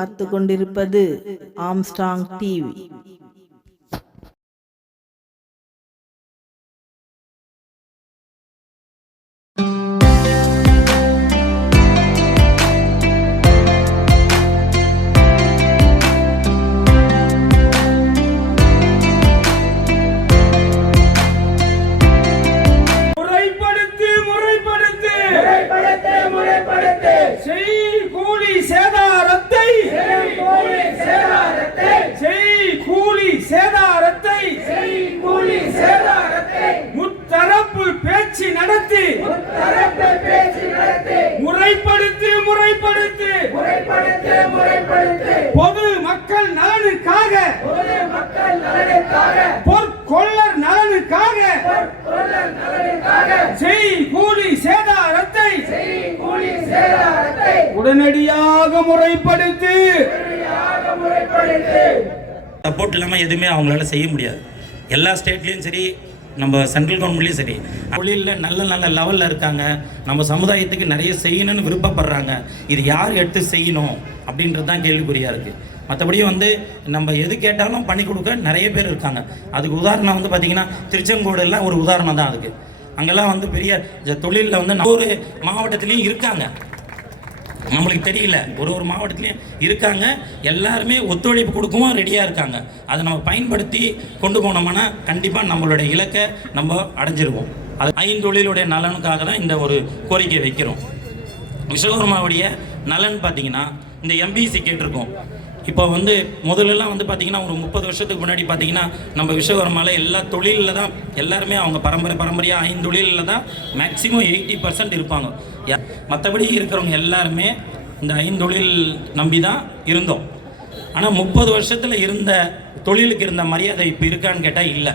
பார்த்து கொண்டிருப்பது Armstrong TV. முத்தரப்பு பேச்சு நடத்தி முறைப்படுத்து பொது மக்கள் நலனுக்காக பொற்கொள்ளர் நலனுக்காக செய் கூலி சேதாரத்தை உடனடியாக முறைப்படுத்து. சப்போர்ட் இல்லாமல் எதுவுமே அவங்களால செய்ய முடியாது. எல்லா ஸ்டேட்லேயும் சரி, நம்ம சென்ட்ரல் கவர்மெண்ட்லேயும் சரி, தொழிலில் நல்ல லெவலில் இருக்காங்க. நம்ம சமுதாயத்துக்கு நிறைய செய்யணும்னு விருப்பப்படுறாங்க. இது யார் எடுத்து செய்யணும் அப்படின்றது தான் கேள்விக்குறியாக இருக்குது. மற்றபடி நம்ம எது கேட்டாலும் பண்ணி கொடுக்க நிறைய பேர் இருக்காங்க. அதுக்கு உதாரணம் பார்த்திங்கன்னா திருச்செங்கோடுலாம் ஒரு உதாரணம் தான். அதுக்கு அங்கெல்லாம் பெரிய தொழிலில் ஒரு மாவட்டத்துலேயும் இருக்காங்க. நம்மளுக்கு தெரியல, ஒரு மாவட்டத்துலேயும் இருக்காங்க. எல்லாருமே ஒத்துழைப்பு கொடுக்கவும் ரெடியாக இருக்காங்க. அதை நம்ம பயன்படுத்தி கொண்டு போனோம்னா கண்டிப்பாக நம்மளுடைய இலக்கை நம்ம அடைஞ்சிருவோம். அது ஐந்தொழிலுடைய நலனுக்காக தான் இந்த ஒரு கோரிக்கை வைக்கிறோம். விஸ்வகர்மாவுடைய நலன் பார்த்திங்கன்னா இந்த எம்பிசி கேட்டிருக்கோம். இப்போ முதல்லலாம் பார்த்திங்கன்னா ஒரு 30 வருஷத்துக்கு முன்னாடி பார்த்திங்கன்னா நம்ம விஸ்வகர்மாவில் எல்லா தொழிலில் தான் எல்லாருமே அவங்க பரம்பரையாக ஐந்தொழிலில் தான் மேக்ஸிமம் 80% இருப்பாங்க. மற்றபடி இருக்கிறவங்க எல்லாருமே இந்த ஐந்தொழில் நம்பி தான் இருந்தோம். ஆனால் 30 வருஷத்தில் இருந்த தொழிலுக்கு இருந்த மரியாதை இப்போ இருக்கான்னு கேட்டால் இல்லை.